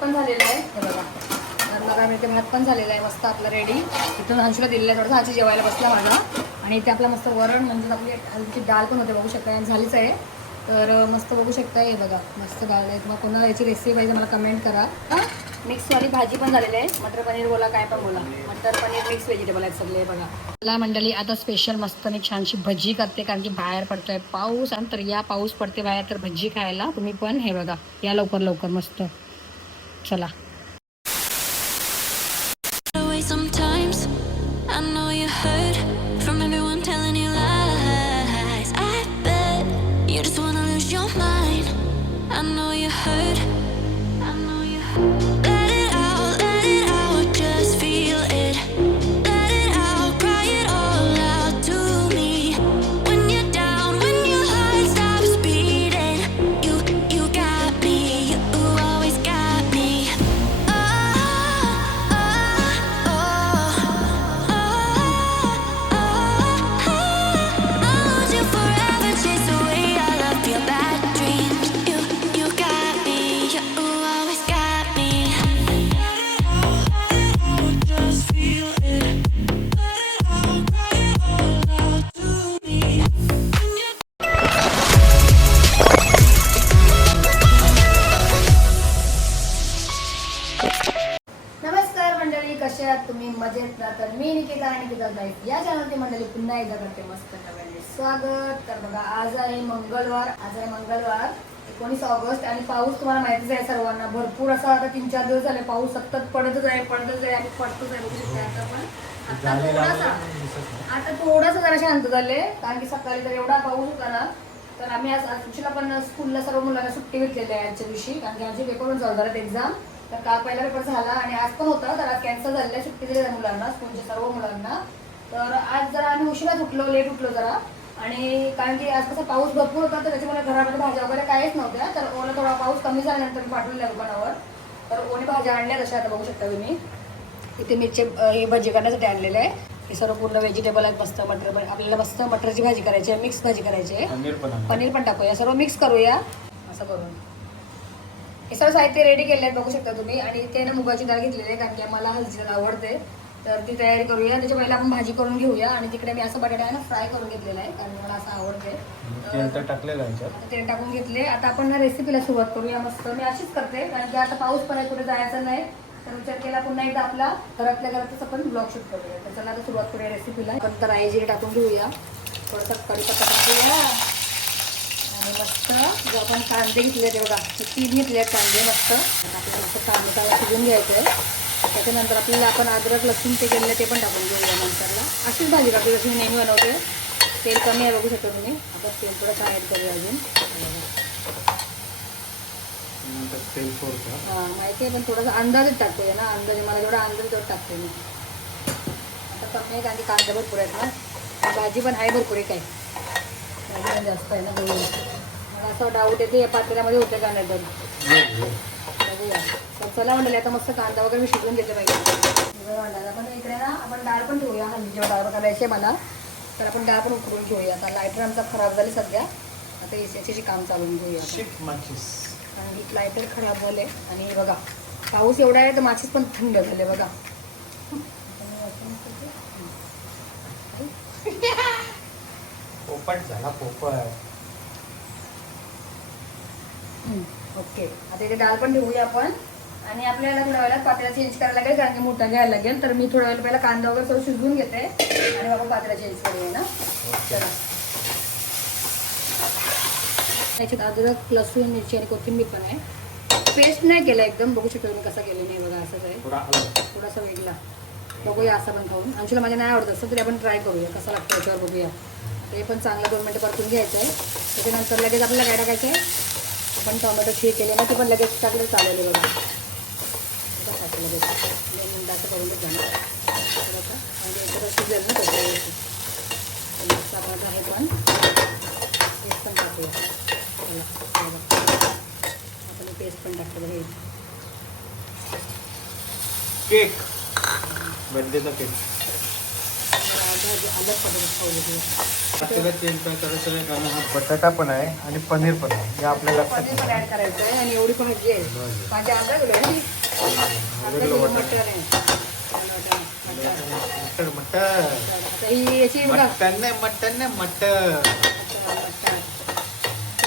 पण झालेलं आहे. हे बघा. तर बघा मी ते भात पण झालेला आहे. मस्त आपला रेडी इथून अंशूला दिलेला आहे थोडंसं. हाची जेवायला बसला माझा आणि इथे आपलं मस्त वरण म्हणजे आपली हलकी डाळ पण होते बघू शकता झालीच आहे. तर मस्त बघू शकता हे बघा मस्त डाळ आहे. तुम्हाला कोणाला याची रेसिपी पाहिजे मला कमेंट करा. हां? मिक्सवाली भाजी पण झालेली आहे. मटर पनीर बोला काय पण बोला. मटर पनीर मिक्स व्हेजिटेबल आहेत सगळे बघा. मला मंडळी आता स्पेशल मस्त मी छानशी भजी करते कारण की बाहेर पडतोय पाऊस. आणि तर या पाऊस पडते बाहेर तर भजी खायला. तुम्ही पण हे बघा या लवकर लवकर मस्त. चला. मंडळी कसे आहात तुम्ही? मजेत ना? तर मी निकिता आणि निकिता गाईत या चॅनलची मंडळी पुन्हा एकदा करते मस्त नव्याने स्वागत. तर बघा आज आहे मंगळवार. आज आहे मंगळवार एकोणीस ऑगस्ट आणि पाऊस तुम्हाला माहितीच आहे सर्वांना. भरपूर असा आता तीन चार दिवस झाले पाऊस सतत पडतच आहे पडतच आहे आणि पडतच आहे. बघू शकता आता पण. आता थोडासा आता थोडासा जरा शांत झाले कारण की सकाळी तर एवढा पाऊस होता ना तर आम्ही आज आजूला पण स्कूलला सर्व मुलांना सुट्टी घेतलेली आहे आजच्या दिवशी कारण की आमचे पेपर पण चालू एक्झाम तर काल पहिला पेपर झाला आणि आज पण होता तर आज कॅन्सल झालेला आहे, सुट्टी दिली मुलांना स्कूलच्या सर्व मुलांना. तर आज जरा आम्ही उशिराच उठलो लेट उठलो जरा. आणि कारण की आज कसा पाऊस भरपूर होता तर त्याच्यामुळे घरामध्ये भाज्या वगैरे काहीच नव्हत्या. तर ओला थोडा पाऊस कमी झाल्यानंतर मी पाठवलेल्या दुकानावर. तर ओने भाज्या आणल्या तशा आता बघू शकता तुम्ही. इथे मिरचे हे भजी करण्यासाठी आणलेले आहे. हे सर्व पूर्ण व्हेजिटेबल आहेत मस्त मटर आपल्याला मस्त मटरची भाजी करायची आहे मिक्स भाजी करायची आहे. पनीर पण टाकूया. सर्व मिक्स करूया. असं करून. हे सर्व साहित्य रेडी केले आहेत बघू शकता तुम्ही. आणि ते ना मुगाची डाळ घेतलेली आहे कारण की मला हलची आवडते. तर ती तयारी करूया. त्याच्या पहिला आपण भाजी करून घेऊया. आणि तिकडे मी असं बटाटा आहे ना फ्राय करून घेतलेला आहे कारण मला असं आवडते. तेल टाकलेलं आहे तेल टाकून घेतले. आता आपण ना रेसिपीला सुरुवात करूया मस्त. मी अशीच करते कारण की आता पाऊस पण आहे कुठे जायचं नाही. तर विचार केला पुन्हा एकदा आपला घरातल्या घरातच आपण ब्लॉग शूट करूया. तर चला आता सुरुवात करूया रेसिपीला नंतर राई जिरे टाकून घेऊया. थोडंसं कढीपत्ता टाकूया. आणि मस्त जो आपण कांदे घेतले ते बघा तीन घेतले आहेत कांदे मस्त. आपल्याला मस्त कांदे शिजून घ्यायचे आहे त्याच्यानंतर आपल्याला आपण अद्रक लसूण ते केलेलं ते पण टाकून घेऊया नंतरला. अशीच भाजी टाकते जशी मी नेहमी बनवते. तेल कमी आहे बघू शकता तुम्ही. आता तेल थोडंसं ॲड करूया अजून. हा माहिती आहे पण थोडासा अंदाजच टाकतोय ना. अंदाजे मला जेवढा अंदाज तेवढं टाकते मी. आता कमी आहे कारण की कांदा भरपूर आहेत ना. भाजी पण आहे भरपूर आहे. काय भाजी पण जास्त आहे ना असं डाऊट येते या पातेल्यामध्ये होते का नाही. तर चला म्हणले आता मस्त कांदा वगैरे मी शिजवून घेते पाहिजे आपण इकडे ना आपण डाळ पण ठेवूया. हल्ली जेव्हा डाळ करायची आहे मला तर आपण डाळ पण उकळून घेऊया आता लायटर आमचा खराब झाली सध्या. आता एसीचे काम चालवून घेऊया माचीस आणि लायटर खराब झाले. आणि बघा पाऊस एवढा आहे तर माचीस पण थंड झाले बघा. पोपट झाला पोपट. ओके. आता इथे डाळ पण ठेवूया आपण. आणि आपल्याला थोड्या वेळात पातेला चेंज करायला लागेल कारण की मोठा घ्यायला लागेल. तर मी थोड्या वेळ पहिला कांदा वगैरे सगळं शिजवून घेते. आणि बाबा पातेला चेंज करूया ना. चला. त्याच्यात अद्रक लसूण मिरची आणि कोथिंबीर पण आहे. पेस्ट नाही केला एकदम. बघू शकतो तुम्ही कसा केलं नाही बघा असंच आहे. थोडासा वेगळा. बघूया असं पण खाऊन. अंशूला माझ्या नाही आवडत असं तरी आपण ट्राय करूया. कसं लागतं याच्यावर बघूया. ते पण चांगलं दोन मिनटं परतून घ्यायचं आहे. त्याच्यानंतर लगेच आपल्याला काय टाकायचं आहे? आपण टोमॅटो खीर केले ना ते पण लगेच टाकलं हे बघा आता टाकलं लगेच दोन मिनटं असं करूनच जाणार तर आता म्हणजे याच्यावर शिजेल ना त्याच्या व्यवस्थित. तर मस्त आपण आता हे पण पेस्ट पण टाकूया चला, हे बघा. आपण पेस्ट पण टाकतो बघा हे. केक बर्थडेचा केक पद्धत खाऊ करायचं कारण हा बटाटा पण आहे आणि पनीर पण आहे. हे आपल्या लक्षात पनीर पण ऍड करायचं आहे. आणि एवढी पण मटर. मटर मटर. मटर मटन नाही मटन मटर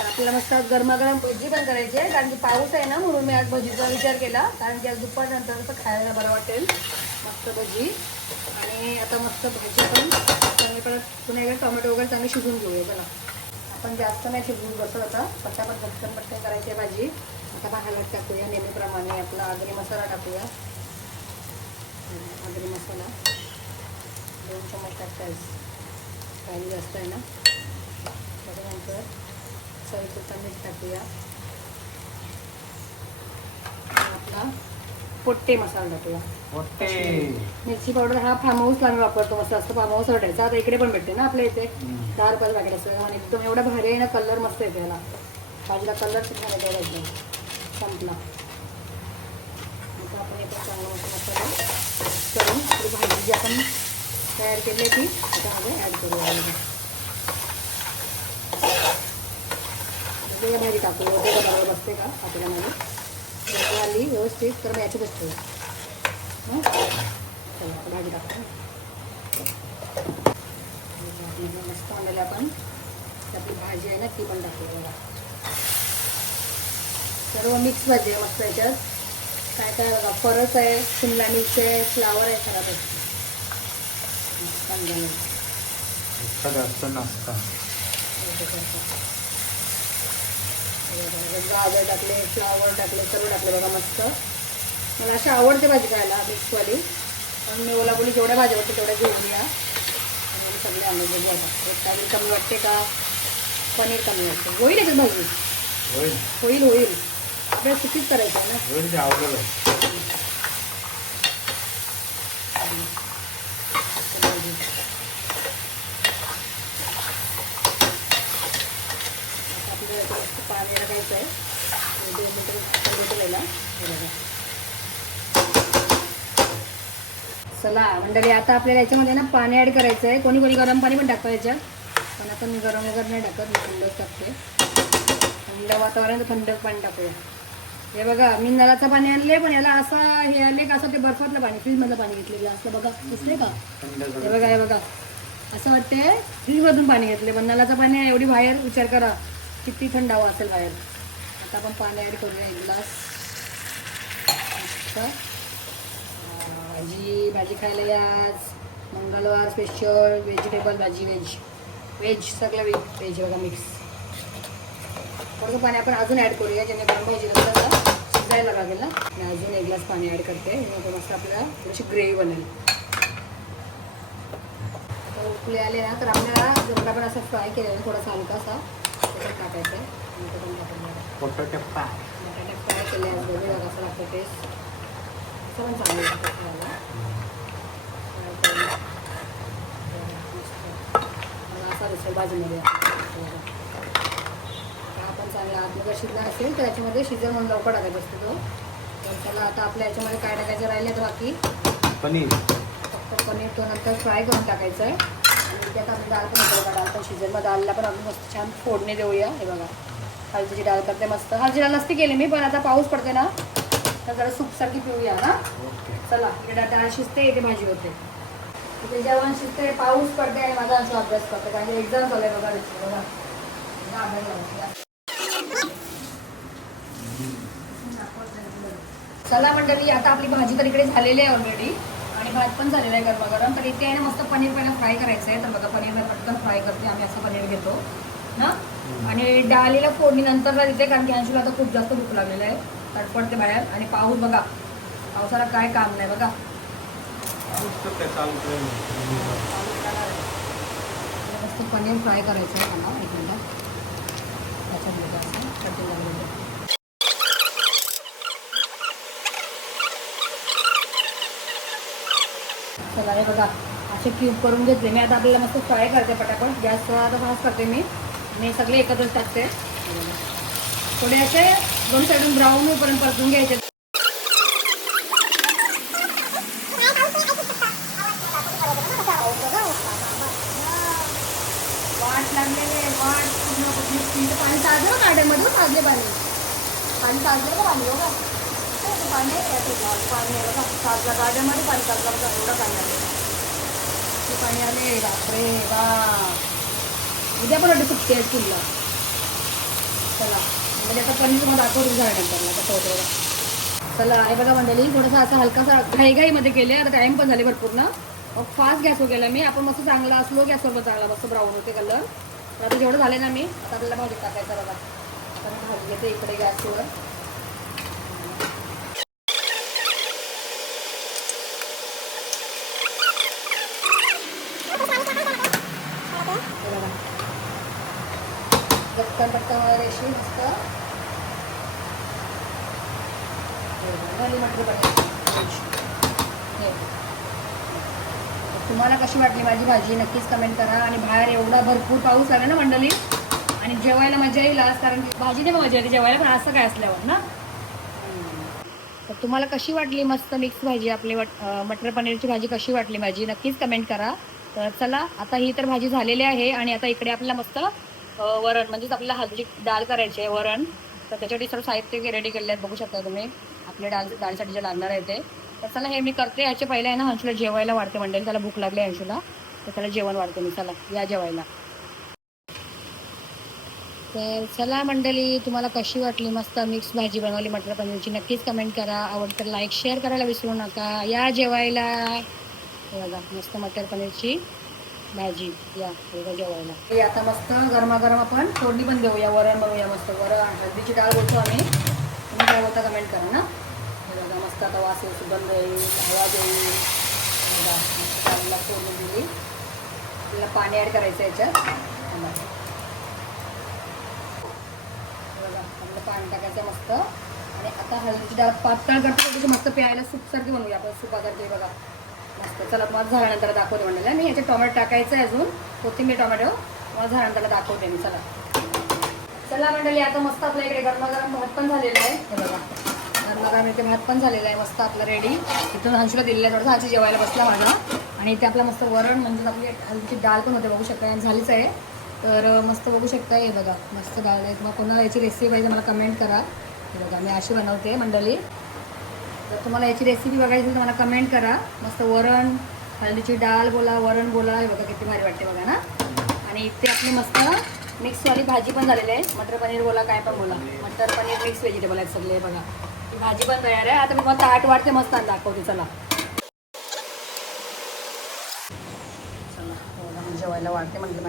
आपल्याला मस्त गरमागरम भजी पण करायची आहे. कारण की पाऊस आहे ना म्हणून मी आज भजीचा विचार केला. कारण की आज दुपारनंतर असं खायला बरं वाटेल. मस्त भजी. आणि आता मस्त भाजी पण चांगली परत पुन्हा एकदा टोमॅटो वगैरे चांगले शिजून घेऊया बघा आपण जास्त नाही शिजवून बसत आता पटापट पटकन पटकन करायची भाजी. आता आपण टाकूया नेहमीप्रमाणे आपला आगरी मसाला टाकूया. आगरी मसाला. दोन चमच टाकतायच काही जास्त आहे ना. त्याच्यानंतर चवीपुरता मीठ टाकूया. आपला पोट्टे मसाला टाकूया मोठे मिरची पावडर हा फार्म हाऊसला आम्ही वापरतो मस्त असतं फार्म हाऊस वाटायचा आता इकडे पण भेटते ना आपल्या इथे. दहा रुपयाला पॅकेट असतं आणि एकदम एवढा भारी आहे ना कलर मस्त येते याला भाजीला कलर छान येतो एकदम. संपला. आता आपण पण चांगला मसाला करून आपली भाजी जी आपण तयार केली ती त्याच्यामध्ये ॲड करूया भाजी टाकू. ते बरोबर बसते का? आपल्यामध्ये आली व्यवस्थित. तर याची बसते भाजी टाकू. भाजीला मस्त आणलेलं आपण. आपली भाजी आहे ना ती पण बघा. सर्व मिक्स भाजी आहे मस्त याच्यात. काय काय बघा फरस आहे शिमला मिरच आहे फ्लावर आहे खराब जास्त नाश्ता. गाजर टाकले फ्लावर टाकले सर्व टाकले बघा मस्त. मला अशी आवडते भाजी खायला मिक्सवाली. पण मी ओलापुली जेवढ्या भाज्या वाटते तेवढ्या घेऊन या. सगळे आणले बघू. एक कमी वाटते का पनीर कमी वाटते होईल याच्यात भाजी? होईल. होईल होईल. आपल्याला सुकीच करायचं आहे ना? आवडलं आहे. भाजी. आता आपल्याला याच्यात मस्त पाणी टाकायचं आहे दोन मिनटं. चला मंडळी आता आपल्याला याच्यामध्ये ना पाणी ॲड करायचं आहे कोणी कोणी गरम पाणी पण टाकतं याच्यात. पण आता मी गरम वगैरे नाही टाकत मी थंडच टाकते. थंड वातावरण थंड पाणी टाकूया. हे बघा मी नळाचं पाणी आणले पण याला असं हे आले का असं ते बर्फातलं पाणी फ्रीजमधलं पाणी घेतलेलं असं बघा दिसले का? हे. बघा हे बघा. असं वाटते फ्रीजमधून पाणी घेतले पण नळाचं पाणी एवढी बाहेर विचार करा. किती थंड हवा असेल बाहेर? आता आपण पाणी ॲड करूया एक ग्लास भाजी भाजी खायला या आज. मंगळवार स्पेशल व्हेजिटेबल भाजी व्हेज व्हेज सगळं व्हेज व्हेज बघा मिक्स थोडंसं पाणी आपण अजून ॲड करूया जेणेकरून भाजी नंतर शिजायला लागेल ना? मी अजून एक ग्लास पाणी ॲड करते. जेणेकरून मस्त आपल्याला थोडीशी ग्रेव्ही बनेल. आता उकळे आले ना तर आपल्याला जर आपण असं फ्राय केलेला थोडासा हलकासा टाकायचं आणि ते पण टाकून द्यायचं. पोटाचे पाय बटाटे फ्राय केले आहेत बघूया कसं लागतं टेस्ट असं पण चांगलं लागतं खायला फ्राय असा आपण चांगला आतमध्ये शिजला असेल तर याच्यामध्ये शिजन म्हणून लवकर टाकायचं असतो तो तर चला आता आपल्या याच्यामध्ये काय टाकायचं राहिले तर बाकी पनीर फक्त पनीर तो नंतर फ्राय करून टाकायचं आहे त्यात आपण डाळ पण होतो डाळ पण शिजेल मग डाळला पण आपण मस्त छान फोडणी देऊया हे बघा. हळदीची डाळ करते मस्त. हळदीची डाळ नसती केली मी पण आता पाऊस पडते ना तर जरा सूपसारखी पिऊया ना चला इकडे डाळ शिजते इथे भाजी होते. इथे जेवण शिजते पाऊस पडते आणि माझा असं अभ्यास करते कारण एक्झाम चालू आहे बघा बघा. अभ्यास. चला मंडळी आता आपली भाजी तर इकडे झालेली आहे ऑलरेडी आणि भात पण झालेला आहे गरमागरम. तर इथे आहे ना मस्त पनीर पहिला फ्राय करायचं आहे तर बघा पनीर मी पटकन फ्राय करते. आम्ही असं पनीर घेतो. ना आणि डाळीला फोडणी नंतर देते कारण की अंशूला आता खूप जास्त भूक लागलेलं आहे. तटपडते बाहेर. आणि पाऊस बघा. पावसाला काय काम नाही बघा. मस्त पनीर फ्राय करायचं आहे मला. एक मिनिट. त्याच्यामध्ये असं चला हे बघा असे क्यूब करून घेतले मी आता आपल्याला मस्त फ्राय करते पटापट गॅस आता फास्ट करते मी मी सगळे एकत्रच टाकते थोडे असे दोन साईडून ब्राऊन होईपर्यंत परतून घ्यायचे वाट लागलेले वाट पूर्ण पाणी साजलं पाणी पाणी साजलं का पाणी बघा पाणी आहे याचं पाणी आहे बघा साजला गार्डनमध्ये पाणी साजलं बघा एवढं पाणी आलं ते पाणी आले बापरे बा उद्या पण वाटतं सुट्टी आहे स्कूलला. चला. म्हणजे आता पनीर तुम्हाला दाखवतो झाल्यानंतर कसं होतं बघा. चला आहे बघा मंडळी थोडासा असा हलकासा घाईघाईमध्ये केले आता टाईम पण झाले भरपूर ना. मग फास्ट गॅसवर गेला मी. आपण मस्त चांगला असलो गॅसवर पण चांगला मस्त ब्राऊन होते कलर आता जेवढं झाले ना मी आता आपल्याला भाजी टाकायचं बघा. आता भाजी घेते इकडे गॅसवर हे बघा. पटकन पटकन वगैरे अशी मस्त तुम्हाला कशी वाटली माझी भाजी? नक्कीच कमेंट करा. आणि बाहेर एवढा भरपूर पाऊस आला ना मंडळी? आणि जेवायला मजा येईल आज कारण की भाजी नाही मजा येते जेवायला पण असं काय असल्यावर ना? तर तुम्हाला कशी वाटली मस्त मिक्स भाजी? आपली वट- मटर पनीरची भाजी कशी वाटली माझी? नक्कीच कमेंट करा. तर चला आता ही तर भाजी झालेली आहे आणि आता इकडे आपल्याला मस्त वरण म्हणजेच आपल्याला हलदी डाळ करायची आहे वरण. तर त्याच्यासाठी सर्व साहित्य रेडी केले आहेत बघू शकता तुम्ही. आपल्या डान्स डाळीसाठी जे लागणार आहे ते तर चला हे मी करते. याच्या पहिले आहे ना हंशूला जेवायला वाढते मंडळी. त्याला भूक लागली आहे तर त्याला जेवण वाढते मी. चला या जेवायला. तर चला मंडळी तुम्हाला कशी वाटली? मस्त मिक्स भाजी बनवली मटर पनीरची नक्कीच कमेंट करा. आवड तर लाईक शेअर करायला विसरू नका. या जेवायला. बघा मस्त मटर पनीरची भाजी. या बघा जेवायला. आता मस्त गरमागरम आपण फोडणी पण देऊया. वरण बनवूया मस्त. वरण हळदीची डाळ बोलतो आम्ही. काय बोलता कमेंट करा ना. बघा मस्त आता वास येईल सुगंध येईल आवाज येईल. हे बघा मस्त डाळीला दिली. आपल्याला पाणी ॲड करायचं याच्यात. बघा. आपलं पाणी टाकायचं मस्त. आणि आता हळदीची डाळ पातळ करतो तशी मस्त प्यायला सूपसारखी बनवूया आपण सुपासारखी बघा. मस्त चला मग झाल्यानंतर दाखवते म्हणलेलं मी ह्याच्यात टोमॅटो टाकायचं आहे अजून. कोथिंबीर टोमॅटो. मग झाल्यानंतर दाखवते मी चला. चला मंडळी आता मस्त आपल्या इकडे गरमागरम भात पण झालेला आहे. हे बघा गरमागरम इथे भात पण झालेला आहे मस्त आपलं रेडी इथून हंशूला दिलेला आहे थोडंसं आजी जेवायला बसला माझा. आणि इथे आपलं मस्त वरण म्हणजे आपली हलकी डाळ पण होते बघू शकता आणि झालीच आहे. तर मस्त बघू शकता हे बघा मस्त डाळ आहे. तुम्हाला कोणाला याची रेसिपी पाहिजे मला कमेंट करा. हे बघा मी अशी बनवते मंडळी. तर तुम्हाला याची रेसिपी बघायची असेल तर मला कमेंट करा. मस्त वरण हळदीची डाळ बोला वरण बोला. हे बघा किती भारी वाटते बघा ना. आणि इथे आपली मस्त मिक्सवाली भाजी पण झालेली आहे. मटर पनीर बोला काय पण बोला. मटर पनीर मिक्स व्हेजिटेबल आहेत सगळे बघा. भाजी पण तयार आहे. आता मी मग ताट वाढते मस्त आणि दाखवते. चला. चला मी जेवायला वाढते म्हणजे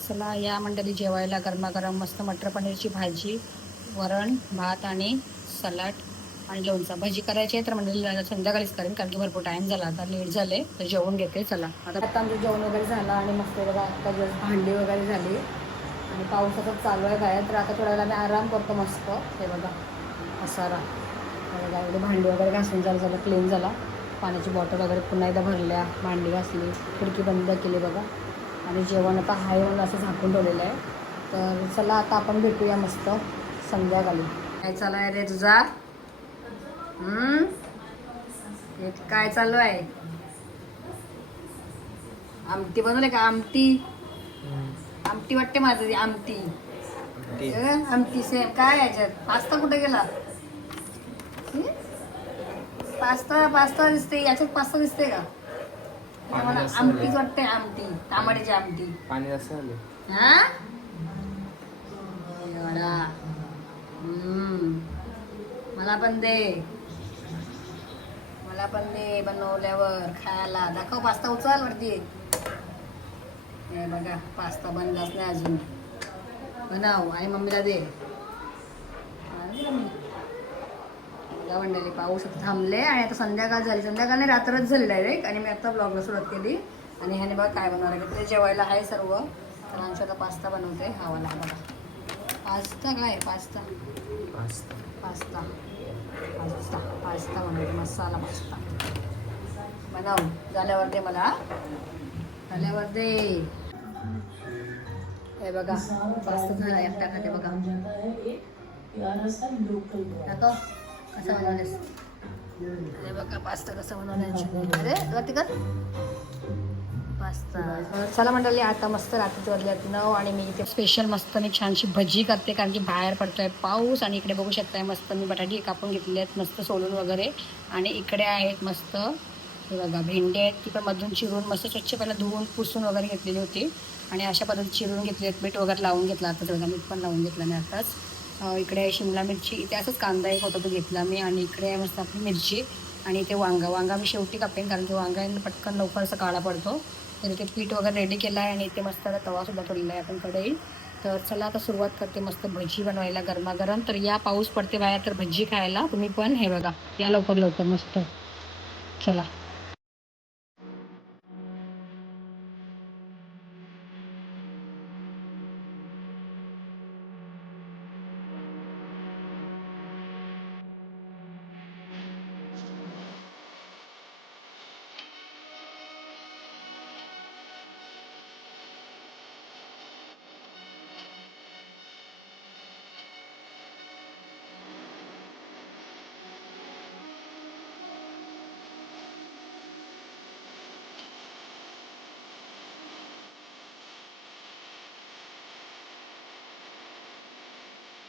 चला या मंडळी जेवायला गरमागरम मस्त मटर पनीरची भाजी वरण भात आणि सलाड आणि लोणचा. भजी करायची आहे तर म्हणजे संध्याकाळीच करेन कारण की भरपूर टाईम झाला. आता लेट झाले तर जेवण घेते. चला. आता आता आमचं जेवण वगैरे झालं आणि मस्त बघा आता जस भांडी वगैरे झाली. आणि पावसाचं चालू आहे काय तर आता थोड्या वेळा मी आराम करतो मस्त. हे बघा असा राम बघा एवढे भांडी वगैरे घासून झालं झालं क्लीन झाला. पाण्याची बॉटल वगैरे पुन्हा एकदा भरल्या भांडी घासली खिडकी बंद केली बघा. आणि जेवण आता हाय म्हणून असं झाकून ठेवलेलं आहे. तर चला आता आपण भेटूया मस्त संध्याकाळी. काय चालू आहे रे तुझा? हम्म? हे काय चालू आहे? आमटी बनवले का? आमटी? आमटी वाटते माझं आमटी. आमटी. सेम. काय याच्यात? पास्ता कुठे गेला? पास्ता पास्ता दिसते. याच्यात पास्ता दिसते का? मला आमटीच. वाटते आमटी. तांबडीची आमटी. पाणी आलं हा. मला पण दे. मला पण दे बनवल्यावर खायला. दाखव पास्ता उचल वरती. हे बघा पास्ता बनलाच नाही अजून. बनव आणि मम्मीला दे. मंडळी पाऊस थांबले आणि आता संध्याकाळ झाली. संध्याकाळ नाही रात्रच झाली डायरेक्ट आणि मी आता ब्लॉगला सुरुवात केली. आणि ह्याने बघा काय बनवणार आहे. ते जेवायला आहे सर्व. तर आमच्या आता पास्ता बनवते हवाला बघा. पास्ता काय? Pasta. Pasta. Pasta. Pasta pasta बनवते मसाला पास्ता बनव झाल्यावर दे मला हा? झाल्यावर दे हे बघा पास्ता झाला एकटा खाते बघा दाखव कसा बनवलेस अरे बघा पास्ता कसा बनवण्याची अरे रतिकर मस्त. चला मंडळी आता मस्त रात्री वाजल्यात नऊ आणि मी इथे स्पेशल मस्त मी छानशी भजी करते कारण की बाहेर पडतोय पाऊस आणि इकडे बघू शकताय मस्त मी बटाटे कापून घेतले आहेत मस्त सोलून वगैरे. आणि इकडे आहेत मस्त हे बघा भेंडे आहेत ती पण मधून चिरून मस्त स्वच्छ पहिला धुवून पुसून वगैरे घेतलेली होती. आणि अशा पद्धतीत चिरून घेतली आहेत मीठ वगैरे लावून घेतला आता बघा मीठ पण लावून घेतलं मी आताच. इकडे आहे शिमला मिरची इथे असंच कांदा एक होता तो घेतला मी आणि इकडे आहे मस्त आपली मिरची. आणि इथे वांगा वांगा मी शेवटी कापेन कारण की वांगा पटकन लवकर असं काळा पडतो. तर इथे पीठ वगैरे रेडी केलं आहे आणि इथे मस्त आता तवासुद्धा ठेवलेला आहे आपण कढई. तर चला आता सुरुवात करते मस्त भजी बनवायला गरमागरम. तर या पाऊस पडते बाहेर तर भजी खायला तुम्ही पण हे बघा या लवकर लवकर मस्त. चला.